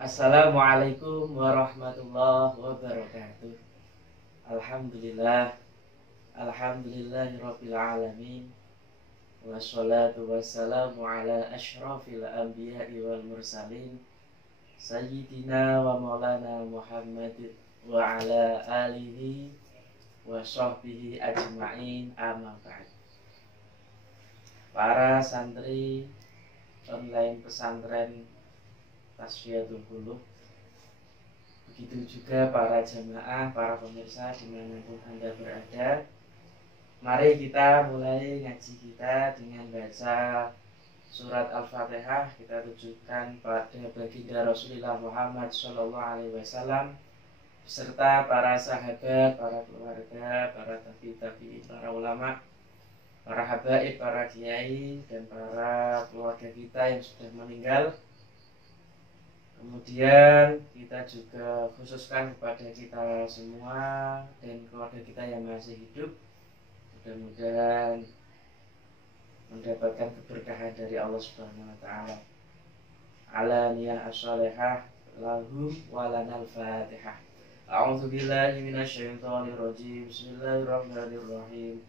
Assalamualaikum warahmatullahi wabarakatuh. Alhamdulillah, alhamdulillahirabbil alamin. Wassalatu wassalamu ala asyrafil anbiya'i wal mursalin sayyidina wa maulana Muhammad wa ala alihi wa sahbihi ajma'in, amma ba'd. Para santri online pesantren Tasfiyatul Qulub, begitu juga para jamaah, para pemirsa dimanapun Anda berada. Mari kita mulai ngaji kita dengan baca surat Al-Fatihah. Kita tujukan pada baginda Rasulullah Muhammad SAW beserta para sahabat, para keluarga, para tabi'in, para ulama, para habaib, para kiai, dan para keluarga kita yang sudah meninggal. Kemudian kita juga khususkan kepada kita semua dan keluarga kita yang masih hidup. Mudah-mudahan mendapatkan keberkahan dari Allah Subhanahu wa taala. Alaniyah as-salihah lahum walanal fatihah. A'udzu billahi minasyaitonir rajim. Bismillahirrahmanirrahim.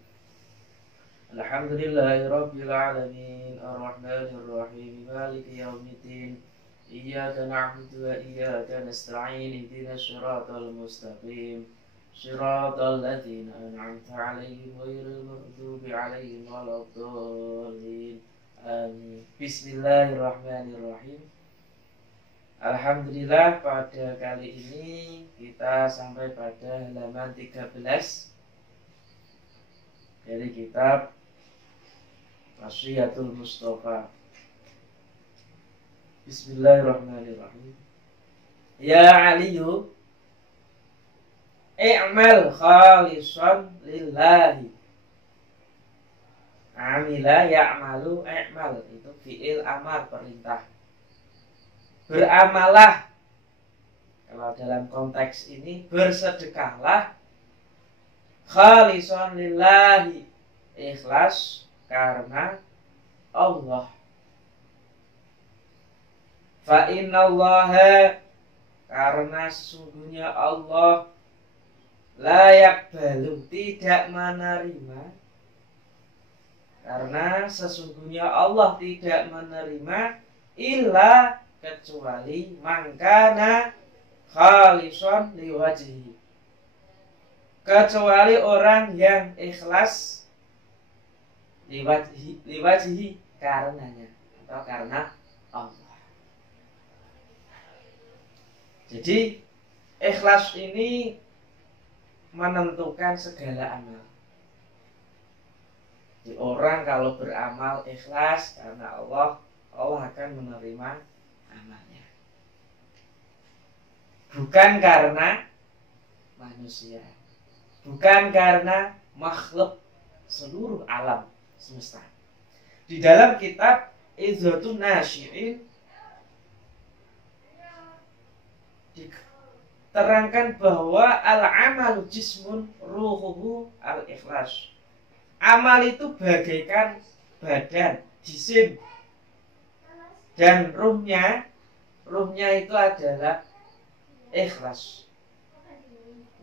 Alhamdulillahirabbil alamin, arrahmanir rahim, maliki yaumiddin. Iyyaka na'budu wa iyyaka nasta'in, ihdinas siratal mustaqim, siratal ladzina an'amta 'alaihim ghairil maghdubi 'alaihim waladdallin. Amin. Bismillahirrahmanirrahim. Alhamdulillah, pada kali ini kita sampai pada halaman 13 dari kitab Wasiyatul Mustafa. Bismillahirrahmanirrahim. Ya Aliyu, i'mal khalisan lillahi. Amila ya'malu, i'mal itu fi'il amar, perintah. Beramalah, kalau dalam konteks ini bersedekahlah, khalisan lillahi, ikhlas karena Allah. Fa innallaha, karena sesungguhnya Allah, la yaqbalu, tidak menerima, karena sesungguhnya Allah tidak menerima illa, kecuali mangkana khalisan liwajhi, kecuali orang yang ikhlas liwajhi, karenanya atau karena Allah. Jadi ikhlas ini menentukan segala amal. Jadi orang kalau beramal ikhlas karena Allah, Allah akan menerima amalnya. Bukan karena manusia, bukan karena makhluk seluruh alam semesta. Di dalam kitab Izhatun Nasyi'in diterangkan bahwa al-amalu jismun ruhuhu al-ikhlas. Amal itu bagaikan badan, jisim, dan ruhnya itu adalah ikhlas.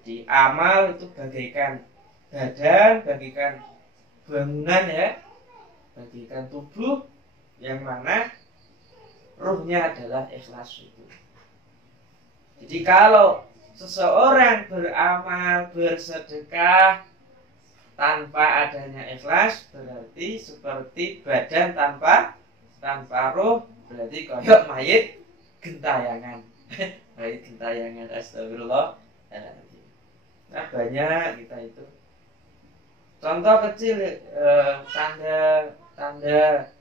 Jadi amal itu bagaikan badan, bagaikan bangunan ya, bagaikan tubuh, yang mana ruhnya adalah ikhlas itu. Jadi kalau seseorang beramal, bersedekah tanpa adanya ikhlas, berarti seperti badan tanpa ruh, berarti koyok mayit gentayangan. Mayit gentayangan, astagfirullah. Nah, banyak kita itu. Contoh kecil, tanda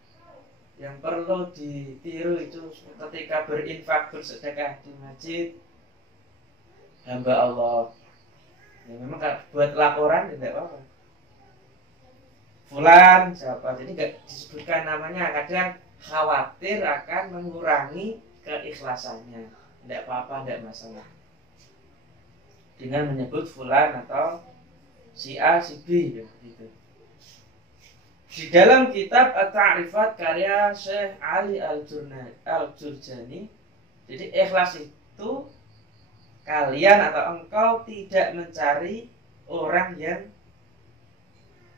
yang perlu ditiru itu ketika berinfak, bersedekah di masjid. Hamba Allah, ya memang buat laporan tidak apa-apa. Fulan siapa, jadi nggak disebutkan namanya. Kadang khawatir akan mengurangi keikhlasannya. Tidak apa-apa, tidak masalah. Dengan menyebut fulan atau si A, si B, gitu. Di dalam kitab At-Ta'rifat karya Syekh Ali Al-Jurjani Jadi ikhlas itu kalian atau engkau tidak mencari orang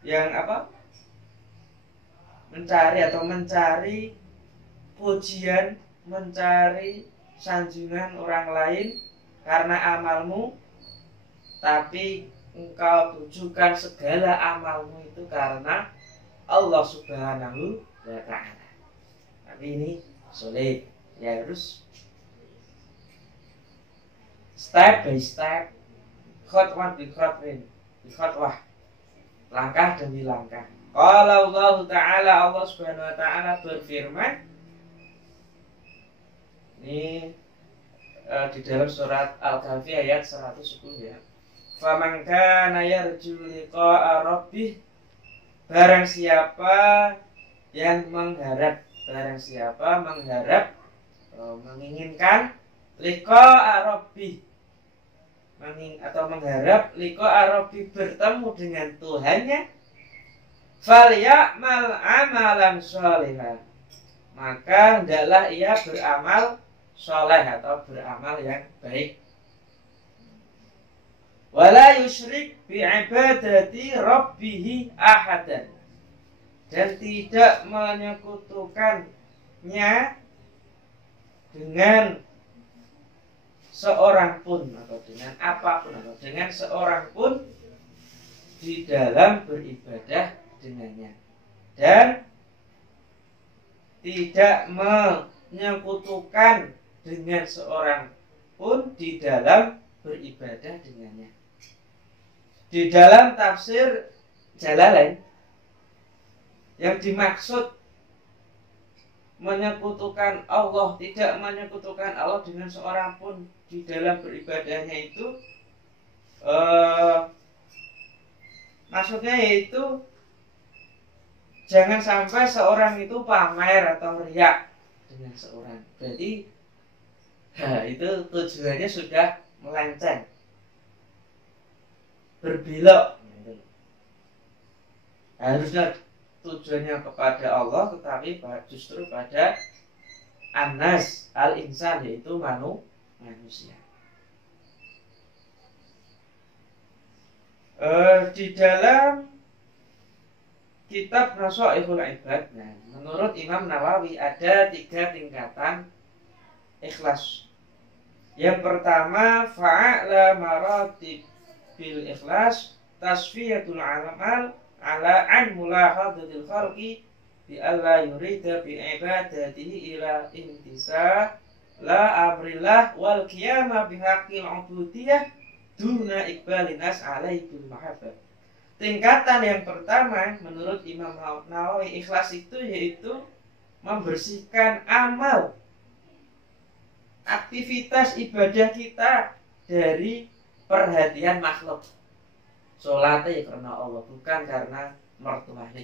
yang apa? Mencari pujian, mencari sanjungan orang lain karena amalmu, tapi engkau tujukan segala amalmu itu karena Allah Subhanahu wa Ta'ala. Tapi ini sulit, ya harus step by step, khutwah bi khutwah, langkah demi langkah. Qala Allah Ta'ala, Allah Subhanahu wa Ta'ala berfirman ini di dalam surat Al-Kahfi ayat 110 ya. Faman kana yarju liqa'a rabbih, barang siapa yang mengharap, menginginkan liqa'a rabbih, mengharap liqa'a rabbih, bertemu dengan Tuhannya, falyamal amalan sholihan, maka hendaklah ia beramal soleh atau beramal yang baik. Wala yusyrik bi'ibadati rabbih ahadan, dan tidak menyekutukannya dengan seorang pun atau dengan apapun atau dengan seorang pun di dalam beribadah dengannya, dan tidak menyekutukan dengan seorang pun di dalam beribadah dengannya. Di dalam tafsir Jalalain, yang dimaksud menyekutukan Allah, tidak menyekutukan Allah dengan seorang pun di dalam beribadahnya itu maksudnya yaitu jangan sampai seorang itu pamer atau riak dengan seorang. Jadi itu tujuannya sudah melenceng, berbelok. Harusnya tujuannya kepada Allah, tetapi justru pada Anas al-insan, yaitu manusia. Di dalam kitab Nasaihul Ibad, menurut Imam Nawawi ada 3 tingkatan ikhlas. Yang pertama, fa'ala maratib bil ikhlas tasfiyatul amal ala an mulahadatil khalqi bi alla yurida bi ibadatihi ila intisa la amrillah wal qiyamah bi haqqil ubudiyah duna iqbalin nas alaihi bil mahabbah. Tingkatan yang pertama menurut Imam Nawawi, ikhlas itu yaitu membersihkan amal, aktivitas ibadah kita dari perhatian makhluk. Sholatnya karena Allah, bukan karena mertuanya,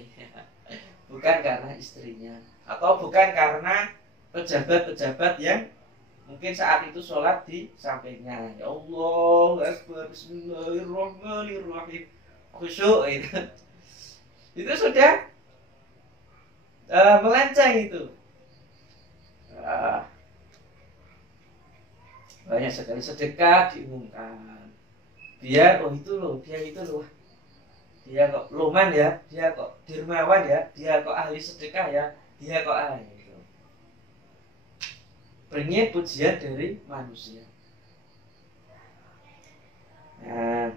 bukan karena istrinya, atau bukan karena pejabat-pejabat yang mungkin saat itu sholat di sampingnya. Ya Allah, Akbar, Bismillahirrahmanirrahim, khusyuk itu sudah melenceng itu. Banyak sekali sedekah diumumkan, biar dia kok luman ya, dia kok dermawan ya, dia kok ahli sedekah ya, dia kok itu. Pengen pujian dari manusia. Nah,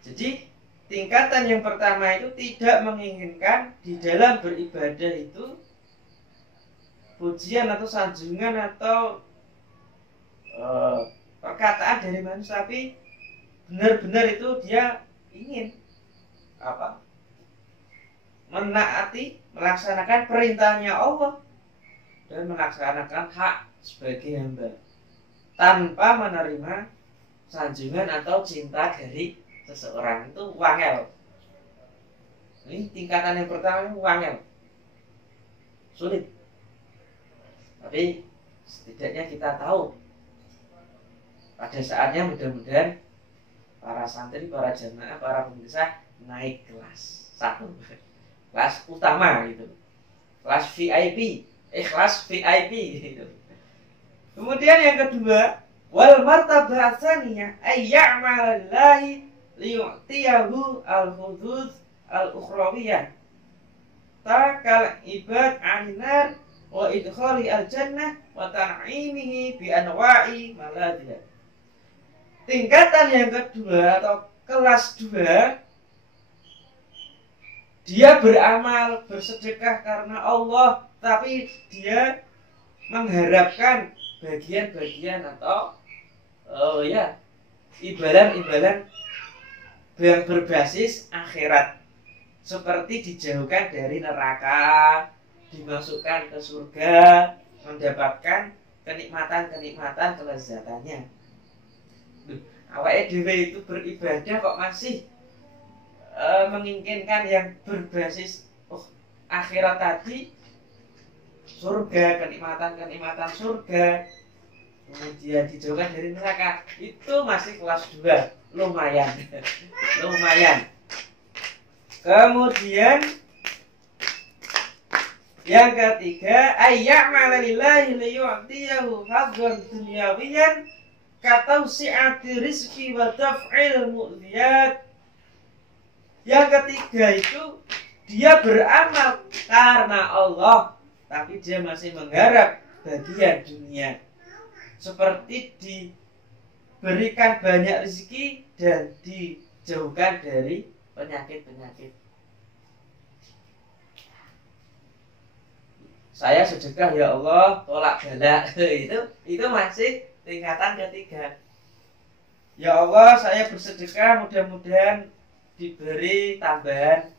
jadi tingkatan yang pertama itu tidak menginginkan di dalam beribadah itu pujian atau sanjungan atau perkataan dari manusia, tapi benar-benar itu dia ingin menaati, melaksanakan perintahnya Allah dan melaksanakan hak sebagai hamba tanpa menerima sanjungan atau cinta dari seseorang. Itu wangel. Ini tingkatan yang pertama, wangel, sulit. Tapi setidaknya kita tahu pada saatnya mudah-mudahan para santri, para jamaah, para pemirsa naik kelas 1, kelas utama gitu, kelas VIP, kelas VIP gitu. Kemudian yang kedua, wal martabah tsaniyah ay ya'mal lillahi liyu'tiyahu al-hudud al-ukhrawiyah takal ibad 'anil wa idkhali al-jannah wa tan'imihi bi anwa'i maladhiha. Tingkatan yang kedua atau kelas 2, dia beramal bersedekah karena Allah, tapi dia mengharapkan bagian-bagian atau imbalan-imbalan yang berbasis akhirat, seperti dijauhkan dari neraka, dimasukkan ke surga, mendapatkan kenikmatan-kenikmatan kelezatannya. Awake dhewe itu beribadah kok masih menginginkan yang berbasis akhirat tadi, surga, kenikmatan-kenikmatan surga, kemudian dijauhkan dari neraka, itu masih kelas 2, lumayan. Lumayan. Kemudian yang ketiga, ayya'mala lillahi liyu'tiyahu hadzan dunyawiyan katausi'ati rizqi wa daf'il mu'dhiyat. Yang ketiga itu dia beramal karena Allah, tapi dia masih mengharap bagian dunia, seperti diberikan banyak rezeki dan dijauhkan dari penyakit-penyakit. Saya sedekah ya Allah, tolak bala. Itu masih tingkatan ketiga. Ya Allah, saya bersedekah, mudah-mudahan diberi tambahan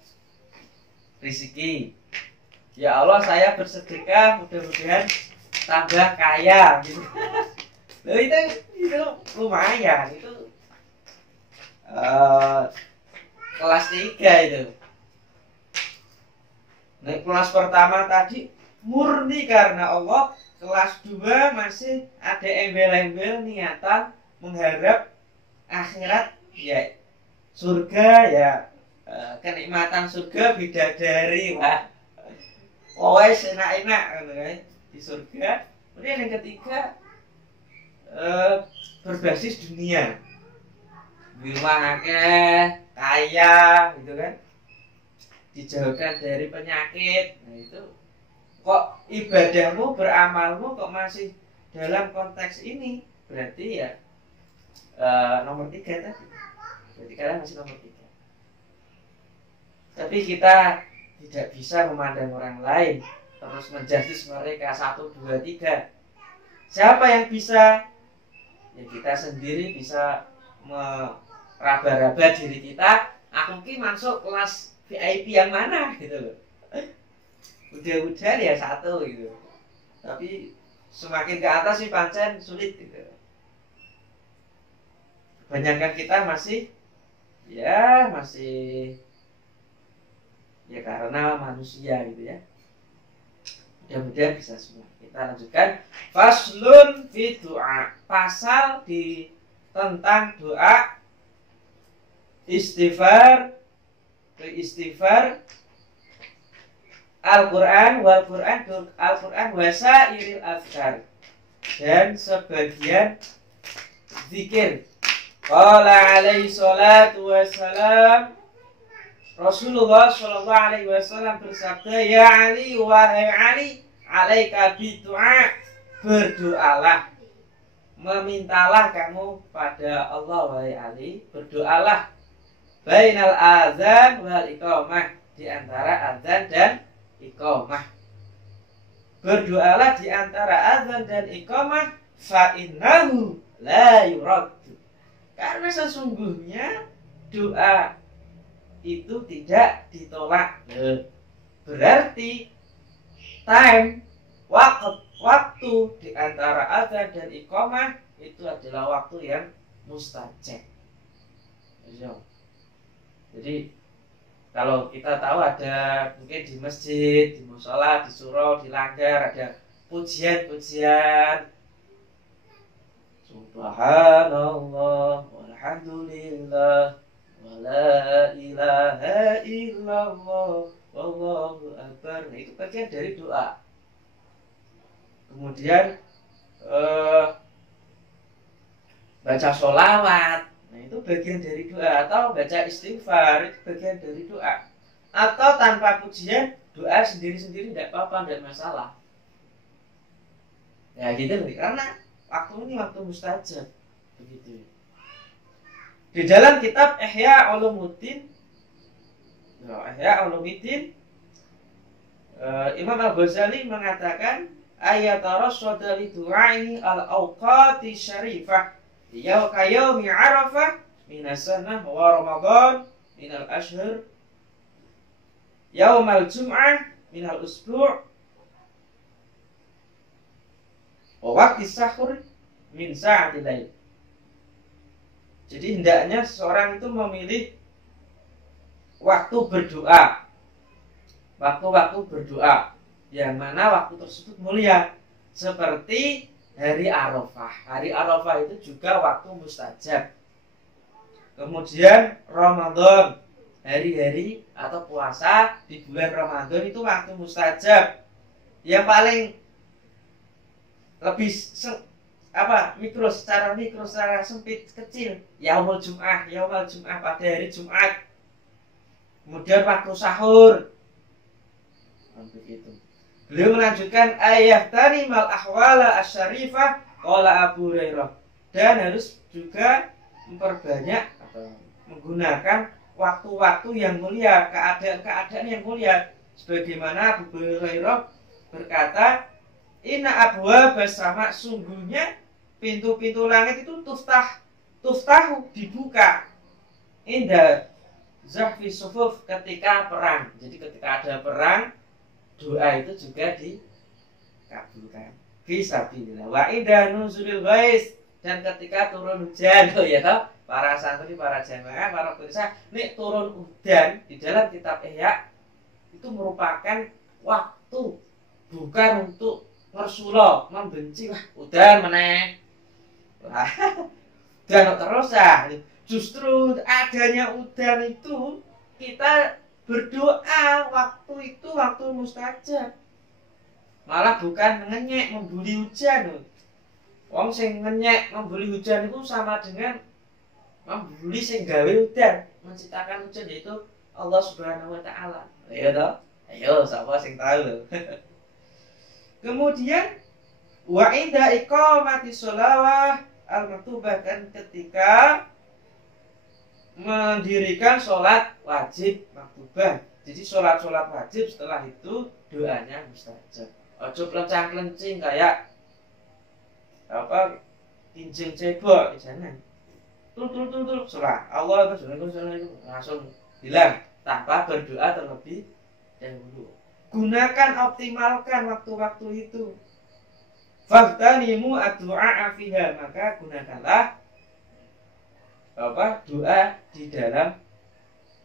rezeki. Ya Allah, saya bersedekah, mudah-mudahan tambah kaya gitu. Loh, itu lumayan, itu kelas 3 itu. Nah, kelas pertama tadi murni karena Allah, kelas 2 masih ada embel-embel niatan mengharap akhirat, ya surga, ya kenikmatan surga, bidadari, wah enak-enak di surga. Kemudian yang ketiga, berbasis dunia, rumah akeh, kaya gitu kan, dijauhkan dari penyakit. Nah itu kok ibadahmu, beramalmu kok masih dalam konteks ini, berarti ya nomor 3 tadi. Berarti kalian masih nomor 3. Tapi kita tidak bisa memandang orang lain terus menjudge mereka 1, 2, 3. Siapa yang bisa? Ya kita sendiri bisa meraba-raba diri kita. Aku ki masuk kelas VIP yang mana gitu loh. Udah ya 1 gitu. Tapi semakin ke atas sih pancen sulit gitu. Kebanyakan kita masih ya karena manusia gitu ya. Mudah-mudahan bisa semua. Kita lanjutkan. Faslun fi du'a. Pasal tentang doa istighfar, Al-Quran wasairil azkar, dan sebagian zikir. Qala alaihi salatu wassalam, Rasulullah sallallahu alaihi wasallam bersabda, ya Ali, wahai Ali, alaika bidu'a, berdoalah, memintalah kamu pada Allah, wahai Ali, berdoalah, bainal azan wal iqamah, di antara azan dan iqamah. Berdoalah di antara azan dan iqamah, fa innahu la yuraddu, karena sesungguhnya doa itu tidak ditolak. Berarti waktu di antara azan dan iqamah itu adalah waktu yang mustajab. Jadi kalau kita tahu ada mungkin di masjid, di mushola, di surau, di langgar ada pujian-pujian Subhanallah walhamdulillah wala ilaha illallah wallahu akbar. Nah, itu bagian dari doa. Kemudian eh, baca sholawat, nah itu bagian dari doa, atau baca istighfar itu bagian dari doa, atau tanpa pujian doa sendiri-sendiri tidak apa-apa, tidak masalah. Ya gitu loh, karena waktu ini waktu mustajab begitu. Di dalam kitab Ihya Ulumuddin, Imam Al-Ghazali mengatakan ayatarasada li du'ai al-awqati syarifah yaumi Arafah minas sanah wa Ramadan minal ashhur yaumal jum'ah minal usbu' wa waqti sahur min sa'atil lail. Jadi hendaknya seseorang itu memilih waktu berdoa, waktu-waktu berdoa yang mana waktu tersebut mulia, seperti hari Arafah. Hari Arafah itu juga waktu mustajab. Kemudian Ramadan, hari-hari atau puasa di bulan Ramadan itu waktu mustajab. Yang paling lebih secara mikro, secara sempit, kecil, yaumul jum'ah pada hari Jumat. Kemudian waktu sahur. Begitu. Beliau melanjutkan ayat tanimal ahwala asyarifah qala Abu Hurairah, dan harus juga memperbanyak atau menggunakan waktu-waktu yang mulia, keadaan-keadaan yang mulia, sebagaimana Abu Hurairah berkata, inna abwa bersama, sungguhnya pintu-pintu langit itu tuftahu dibuka indah zahfi sufuf ketika perang. Jadi ketika ada perang, doa itu juga dikabulkan. Fisabilillah. Wa indah nuzulil ghais, dan ketika turun hujan, ya toh, para santri, para jamaah, para pemirsa, nek turun hujan di dalam kitab Ihya itu merupakan waktu, bukan untuk Rasulullah membenci, wah udan meneh. Dan terus ya, justru adanya udan itu kita berdoa, waktu itu waktu mustajab. Malah bukan ngenyek membuli hujan. Wong sing ngenyek membuli hujan itu sama dengan membuli sing gawe udan, menciptakan hujan, yaitu Allah Subhanahu wa taala. Ayo toh? Ayo sapa sing tahu. Kemudian wa inda iqamati sholawah al-maktubah, dan ketika mendirikan sholat wajib maktubah. Jadi sholat wajib, setelah itu doanya mustajab. Ojo klencang-klencing kayak kinjing cebok, jangan. Tul sholat Allah itu langsung bilang tanpa berdoa terlebih dahulu. Gunakan, optimalkan waktu-waktu itu. Fahtanimu ad-du'a fiha, maka gunakanlah doa di dalam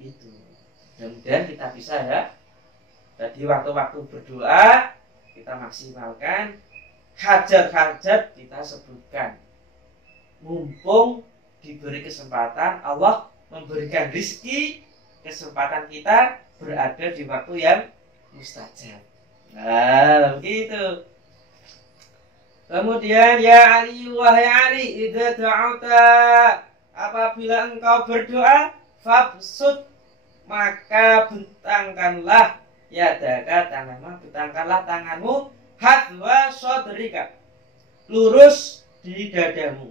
itu. Mudah-mudahan kita bisa ya. Tadi waktu-waktu berdoa kita maksimalkan, hajat-hajat kita sebutkan. Mumpung diberi kesempatan, Allah memberikan rezeki, kesempatan kita berada di waktu yang mustajab. Nah, begitu. Kemudian ya Ali, wahai Ali, idza ta'uta, apabila engkau berdoa, fabsut, maka bentangkanlah yadaka, tanganmu, bentangkanlah tanganmu, hadwa sodrika, lurus di dadamu.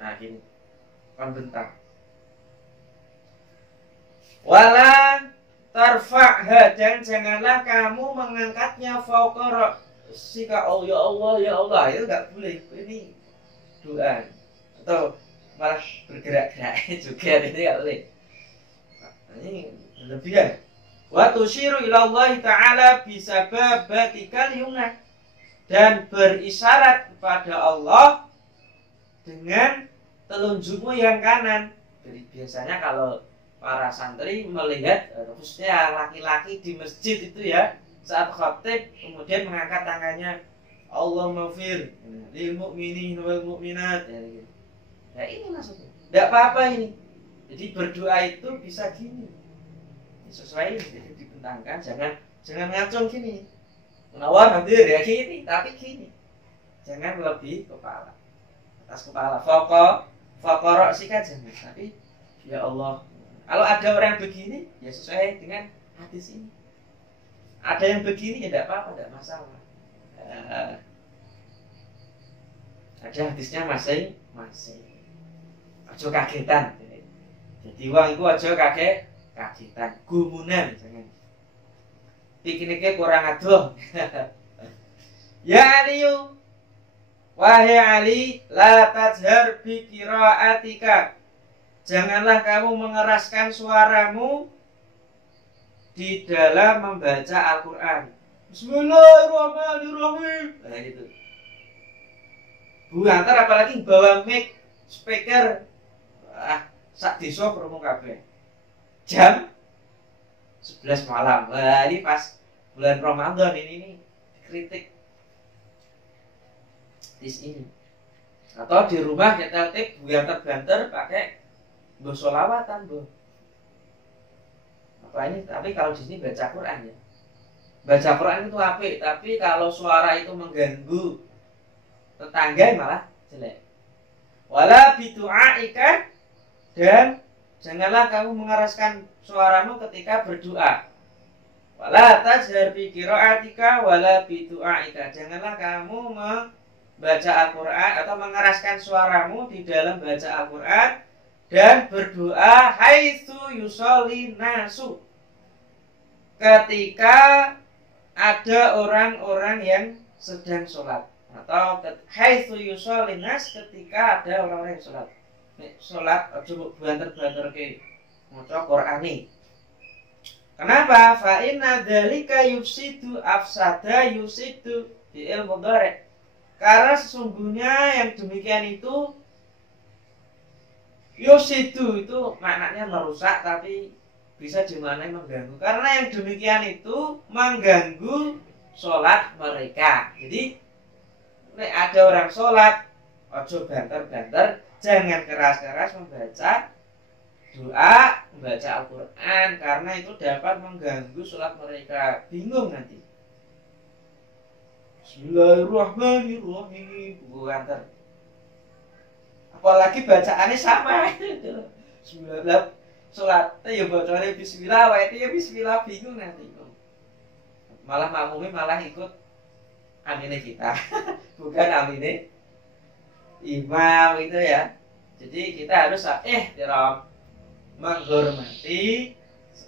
Nah gini, bentang. Wala tarfa'ha, dan janganlah kamu mengangkatnya fauqa sika, oh ya Allah, itu nggak boleh. Ini doa, atau malah bergerak-gerak juga, ini nggak boleh. Ini berlebihan. Wa tusyiru ila Allah Ta'ala bisababatikal yumna, dan berisyarat kepada Allah dengan telunjukmu yang kanan. Jadi biasanya kalau para santri melihat, khususnya laki-laki di masjid itu ya, saat khatib kemudian mengangkat tangannya, Allahumma fir lil mu'minin wal mu'minat, ya gitu. Nah ini maksudnya, tidak apa-apa ini. Jadi berdoa itu bisa gini, sesuai, jadi dibentangkan, jangan ngacung gini, menawar hadir ya gini, tapi gini. jangan lebih kepala, atas kepala. Faqara sih kan jangan. Tapi ya Allah, kalau ada orang begini ya sesuai dengan hadis ini. Ada yang begini ya tidak apa-apa, tidak masalah. Ada hadisnya masing-masing. Aja kagetan. Jadi wong iku aja kagetan, gumunan jangan. Pikniknya kurang adoh. Ya Aliyu, wahai Ali, la tajhar bi qiraatika. Janganlah kamu mengeraskan suaramu di dalam membaca Al-Qur'an. Bismillahirrahmanirrahim. Nah gitu. Bu antar apalagi bawa mic, speaker, sak desa krungu kabeh. Jam 11 malam. Wah, ini pas bulan Ramadan ini kritik di sini. Atau di rumah kita tip banter-banter pakai sholawatan, Bu. Apa ini? Tapi kalau di sini baca Quran ya. Baca Quran itu apik, tapi kalau suara itu mengganggu tetangga malah jelek. Wala bidu'aika, dan janganlah kamu mengeraskan suaramu ketika berdoa. Wala tajhar bi qiraatika wala bidu'aika. Janganlah kamu membaca Al-Qur'an atau mengeraskan suaramu di dalam baca Al-Qur'an dan berdoa haitsu yusolli nasu. Ketika ada orang-orang yang sedang sholat, atau haitsu yusolli nas, ketika ada orang-orang yang sholat. Sholat aja banter-banter ke maca Qur'ani. Kenapa? Fa inna dzalika yufsidu afsada yusidu fi'il mudhari'. Karena sesungguhnya yang demikian itu yusidu itu maknanya merusak, tapi bisa dimaknai mengganggu. Karena yang demikian itu mengganggu sholat mereka. Jadi ada orang sholat, ojo banter-banter, jangan keras-keras membaca doa, membaca Al-Quran, karena itu dapat mengganggu sholat mereka. Bingung nanti. Bismillahirrahmanirrahim. Banter. Apalagi bacaannya sama. Bismillah. Sholatnya ya bacaannya bismillah, wae ya bismillah, bingung nanti. Malah makmumnya malah ikut amine kita. Bukan amine imam itu ya. Jadi kita harus menghormati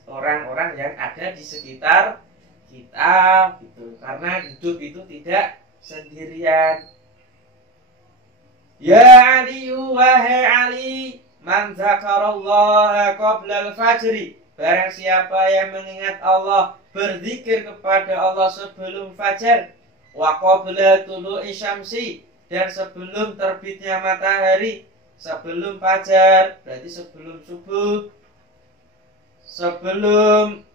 orang-orang yang ada di sekitar kita gitu. Karena hidup itu tidak sendirian. Ya Ali, wahai Ali, man dzakarallaha qabla al-fajri. Barang siapa yang mengingat Allah, berzikir kepada Allah sebelum fajar, wa qabla tulu'i syamsi, dan sebelum terbitnya matahari, sebelum fajar, berarti sebelum subuh, sebelum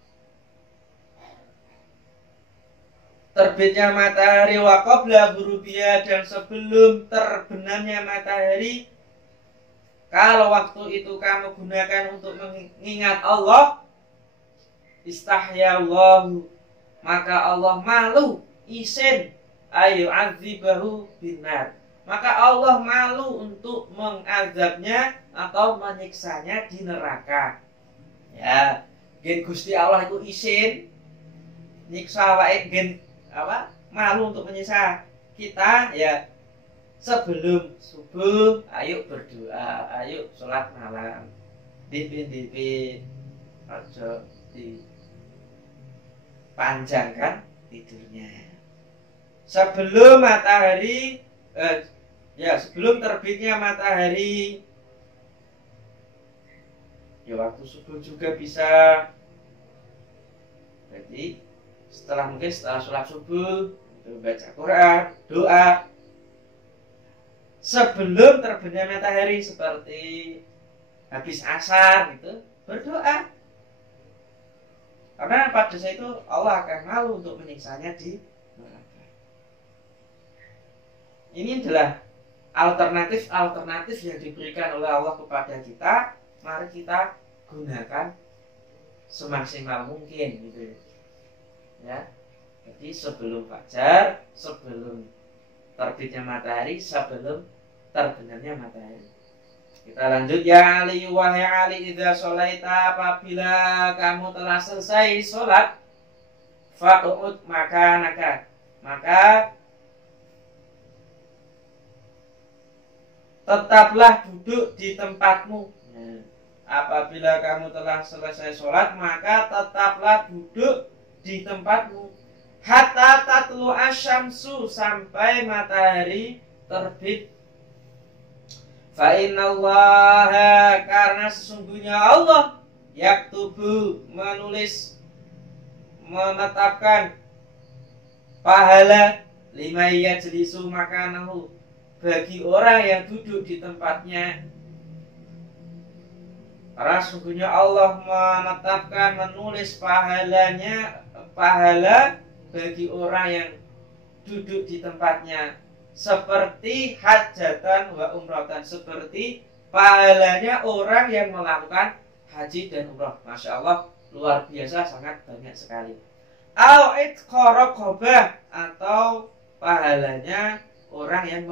terbitnya matahari, wa qabla ghurubiha, dan sebelum terbenamnya matahari. Kalau waktu itu kamu gunakan untuk mengingat Allah, istahyallahu, maka Allah malu, isin ayu azibahu binar, maka Allah malu untuk mengazabnya atau menyiksanya di neraka. Ya, gen Gusti Allah itu isin nyiksa wae, gen malu untuk menyiksa kita ya. Sebelum subuh, ayo berdoa, ayo sholat malam, dipin aja dipanjangkan tidurnya. Sebelum matahari, sebelum terbitnya matahari, ya waktu subuh juga bisa. Jadi mungkin setelah sholat subuh, baca Quran, doa. Sebelum terbitnya matahari seperti habis asar gitu, berdoa. Karena pada saat itu Allah akan malu untuk menyiksanya di neraka. Ini adalah alternatif yang diberikan oleh Allah kepada kita. Mari kita gunakan semaksimal mungkin gitu ya. Jadi sebelum fajar, sebelum terbitnya matahari sebelum terbenamnya matahari. Kita lanjut. Ya Ali, wahai Ali, idza sholaita, apabila kamu telah selesai sholat, faq'ud makanaka, maka tetaplah duduk di tempatmu. Apabila kamu telah selesai sholat, maka tetaplah duduk di tempatmu. Hatta tatlu asyamsu, sampai matahari terbit. Fa innallaha, karena sesungguhnya Allah, yaktubu, menulis, menetapkan pahala lima yajlisu makanahu, bagi orang yang duduk di tempatnya. Karena sesungguhnya Allah menetapkan, menulis pahala bagi orang yang duduk di tempatnya, seperti hajatan wa umratan, seperti pahalanya orang yang melakukan haji dan umrah. Masya Allah, luar biasa, sangat banyak sekali. Al-itqaraqobah, atau pahalanya orang yang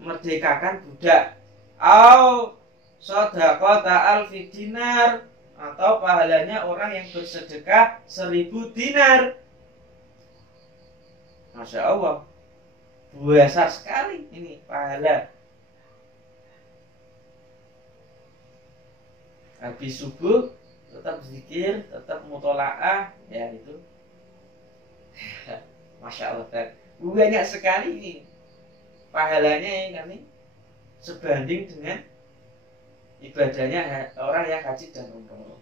merdekakan budak. Au shadaqata alfi dinar, atau pahalanya orang yang bersedekah 1000 dinar. Masya Allah, besar sekali ini pahala. Habis subuh tetap zikir, tetap mutolaah, ya itu. Masya Allah, banyak sekali ini pahalanya ini, sebanding dengan ibadahnya orang yang haji dan umroh,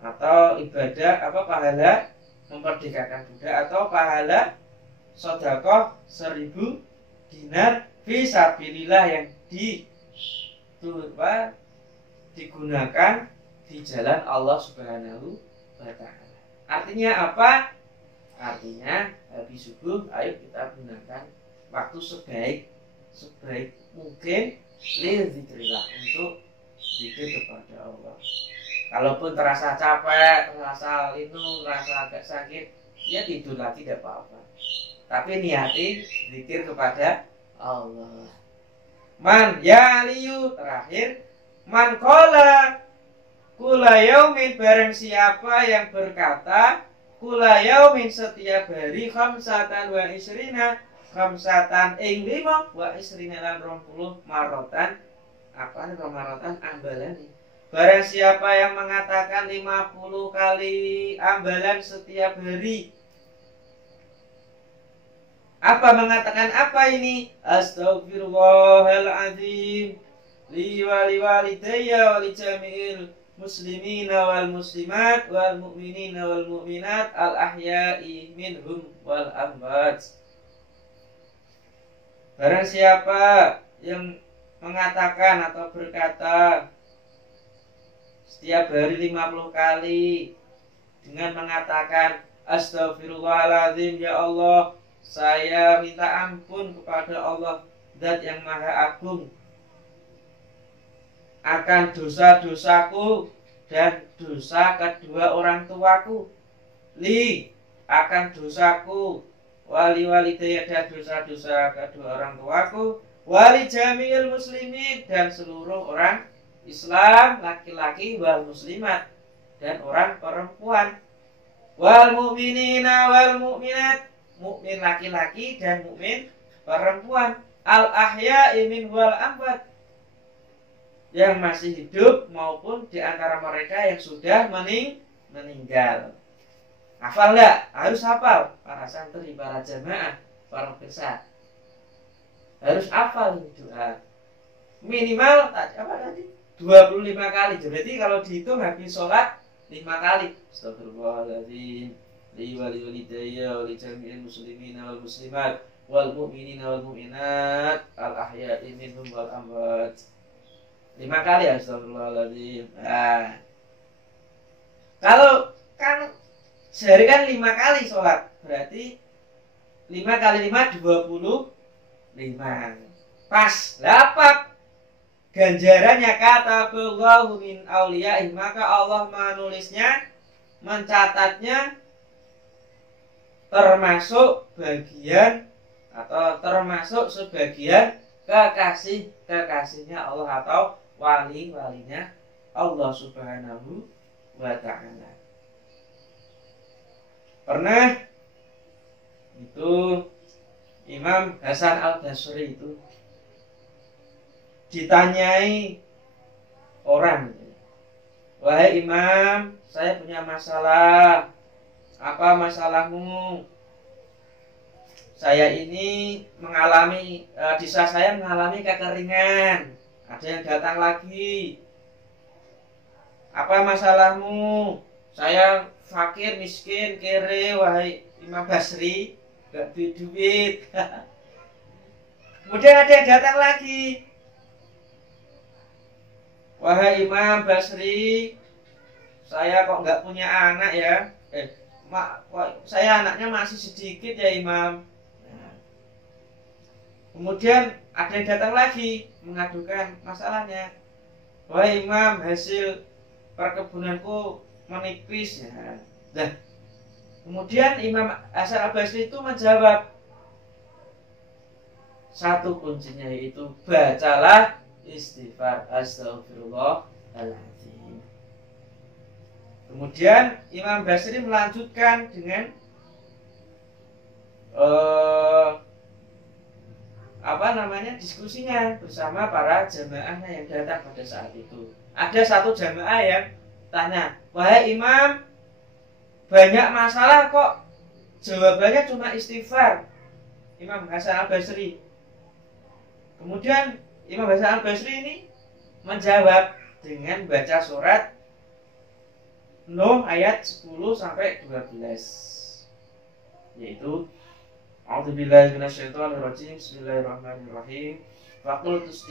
atau ibadah pahala memerdekakan budak, atau pahala sedekah 1000 dinar fisabilillah, yang digunakan di jalan Allah Subhanahu wa ta'ala. Artinya apa? Artinya habis subuh ayo kita gunakan waktu sebaik mungkin lizikrillah, untuk zikir kepada Allah. Kalaupun terasa capek, terasa lindu, terasa agak sakit, ya tidur lagi tidak apa-apa. Tapi niati zikir kepada Allah. Man yaliyu, terakhir, man qala kula yaumin, barang siapa yang berkata kula yaumin, setiap hari, khamsatan wa isrina, khamsatan ing 5 wa isrina lan 20 marotan, marotan ambalan. Barang siapa yang mengatakan 50 kali ambalan setiap hari. Mengatakan apa ini? Astaghfirullahaladzim li walidayya wa li jami'il muslimina wal muslimat wal mu'minina wal mu'minat al ahya'i minhum wal amwat. Barang siapa yang mengatakan atau berkata setiap hari 50 kali dengan mengatakan astaghfirullahaladzim, ya Allah, saya minta ampun kepada Allah Zat yang Maha Agung akan dosa-dosaku dan dosa kedua orang tuaku, akan dosaku, wali walidayya, dan dosa-dosa kedua orang tuaku, wali jami'il muslimin, dan seluruh orang Islam, laki-laki, wal muslimat, dan orang perempuan, wal mu'minina wal mu'minat, mukmin laki-laki dan mukmin perempuan, al ahya'i min wal amwat, yang masih hidup maupun di antara mereka yang sudah meninggal. Hafal enggak? Harus hafal. Para santri, para jamaah, para pemirsa harus hafal ini doa. Minimal 25 kali. Jadi kalau dihitung habis sholat 5 kali. Astagfirullahaladzim li walidayya wa li jami'il muslimina wal muslimat wal mu'minina wal mu'minat al ahya'i minhum wal amwat. 5 kali, astagfirullahaladzim. Nah, kalau kan sehari kan 5 kali sholat, berarti 5 kali 5 25. Pas. Dapat ganjarannya, kata Allahu min auliyaih, maka Allah menulisnya, mencatatnya termasuk bagian atau termasuk sebagian kekasihnya Allah atau wali-walinya Allah Subhanahu wa ta'ala. Pernah itu Imam Hasan Al-Basri itu ditanyai orang, "Wahai Imam, saya punya masalah. Apa masalahmu? Saya ini mengalami desa saya mengalami kekeringan. Ada yang datang lagi. Apa masalahmu? Saya fakir, miskin, kere, wahai Imam Basri, gak duit." Kemudian ada yang datang lagi. "Wahai Imam Basri, saya kok nggak punya anak ya? Saya anaknya masih sedikit ya Imam." Kemudian ada yang datang lagi mengadukan masalahnya. "Wahai Imam, hasil perkebunanku menipis ya." Nah, kemudian Imam Hasan Al-Basri itu menjawab, satu kuncinya yaitu bacalah istighfar astaghfirullahaladzim. Kemudian Imam Basri melanjutkan dengan diskusinya bersama para jamaahnya yang datang pada saat itu. Ada satu jamaah yang tanya, "Wahai Imam, banyak masalah kok jawabannya cuma istighfar." Imam Hasan Al-Basri. Kemudian Imam Hasan Al-Basri ini menjawab dengan baca surat Nuh ayat 10 sampai 12, yaitu A'udzubillahi minasyaitonirrajim. Bismillahirrahmanirrahim. Faqultus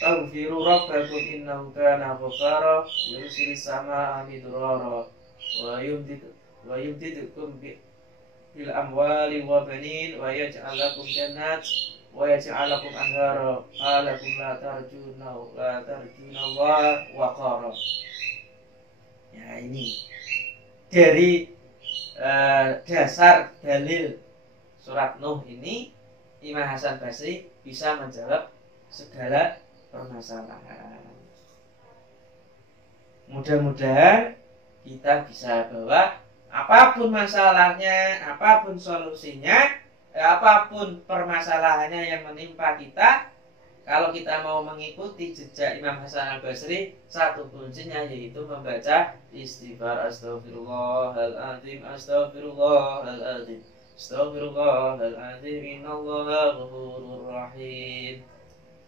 taghfiru rabbakum innahu kana ghaffara yursilis samaa'a midrara wa yumdidukum bil amwali wa banin wa yaj'al lakum jannat wa yaj'al lakum anhara alakum la tarjuna wa qara. Ya, ini dari dasar dalil surat Nuh ini Imam Hasan Basri bisa menjawab segala permasalahan. Mudah-mudahan kita bisa bahwa apapun masalahnya, apapun solusinya, apapun permasalahannya yang menimpa kita, kalau kita mau mengikuti jejak Imam Hasan Al-Basri, satu kuncinya yaitu membaca istighfar astaghfirullahaladzim, astaghfirullahaladzim, astaghfirullahaladzim, innallaha ghafurur rahim.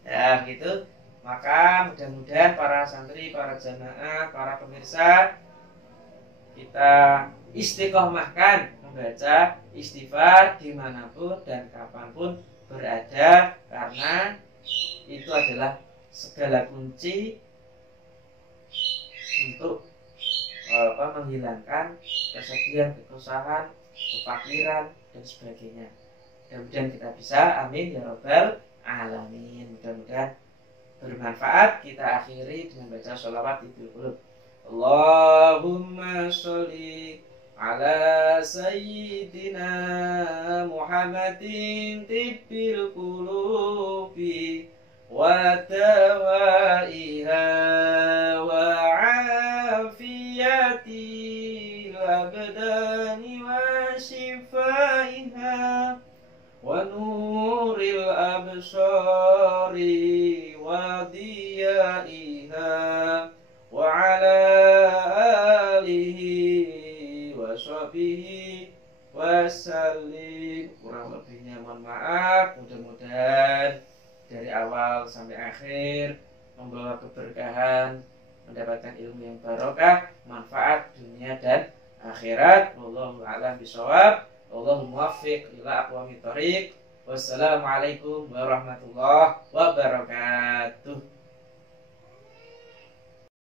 Ya, gitu. Maka mudah-mudahan para santri, para jamaah, para pemirsa, kita istiqomahkan membaca istighfar dimanapun dan kapanpun berada, karena itu adalah segala kunci untuk menghilangkan kesedihan, kesusahan, kefakiran dan sebagainya. Mudah-mudahan kita bisa, amin ya rabbal alamin. Mudah-mudahan bermanfaat. Kita akhiri dengan baca sholawat Tibil Qulub. Allahumma sholli ala sayyidina Muhammadin tibbil qulubi wa dawaiha wa afiyati abdani wa shifaiha wa nuril absari wa diyaiha wa ala alihi wa sahbihi wasallim. Kurang lebihnya mohon maaf. Mudah-mudahan dari awal sampai akhir membawa keberkahan, mendapatkan ilmu yang barokah, manfaat dunia dan akhirat. Wallahu a'lam bishawab. Wallahu muwaffiq ila aqwamit thoriq. Wassalamualaikum warahmatullahi wabarakatuh.